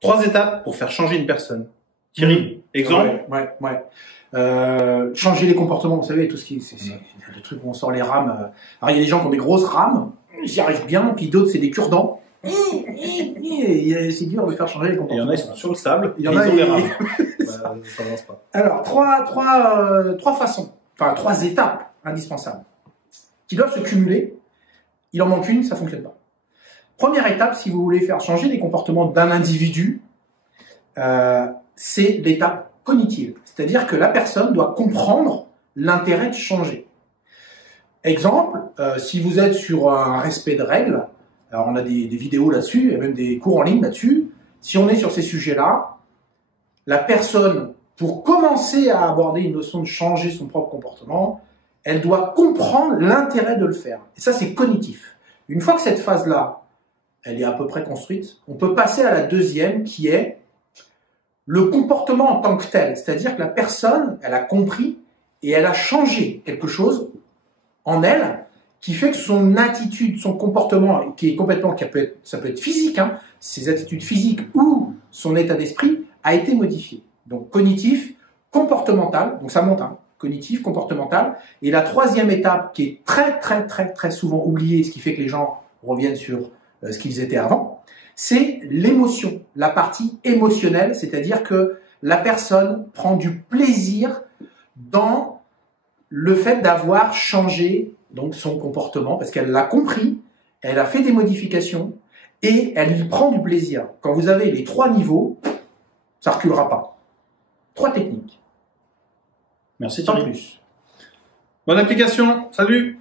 3 étapes pour faire changer une personne. Thierry, exemple. Ouais. Changer les comportements, vous savez, tout ce qui, c'est des trucs où on sort les rames. Alors il y a des gens qui ont des grosses rames, j'y arrive bien, puis d'autres c'est des cure-dents. C'est dur de faire changer les comportements. Il y en a, ils sont sur le sable, il y en a, ils ont les rames. Ça avance pas. Alors, trois façons, enfin 3 étapes indispensables qui doivent se cumuler. Il en manque une, ça fonctionne pas. Première étape, si vous voulez faire changer les comportements d'un individu, c'est l'étape cognitive. C'est-à-dire que la personne doit comprendre l'intérêt de changer. Exemple, si vous êtes sur un respect de règles, alors on a des vidéos là-dessus, il y a même des cours en ligne là-dessus. Si on est sur ces sujets-là, la personne, pour commencer à aborder une notion de changer son propre comportement, elle doit comprendre l'intérêt de le faire. Et ça, c'est cognitif. Une fois que cette phase-là, elle est à peu près construite, on peut passer à la deuxième qui est le comportement en tant que tel. C'est-à-dire que la personne, elle a compris et elle a changé quelque chose en elle qui fait que son attitude, son comportement, qui est complètement, ça peut être physique, hein, ses attitudes physiques ou son état d'esprit a été modifié. Donc cognitif, comportemental, donc ça monte, hein, cognitif, comportemental. Et la troisième étape qui est très souvent oubliée, ce qui fait que les gens reviennent sur ce qu'ils étaient avant, c'est l'émotion, la partie émotionnelle, c'est-à-dire que la personne prend du plaisir dans le fait d'avoir changé donc son comportement, parce qu'elle l'a compris, elle a fait des modifications et elle y prend du plaisir. Quand vous avez les 3 niveaux, ça ne reculera pas. 3 techniques. Merci Sans Thierry. plus. Bonne application, salut!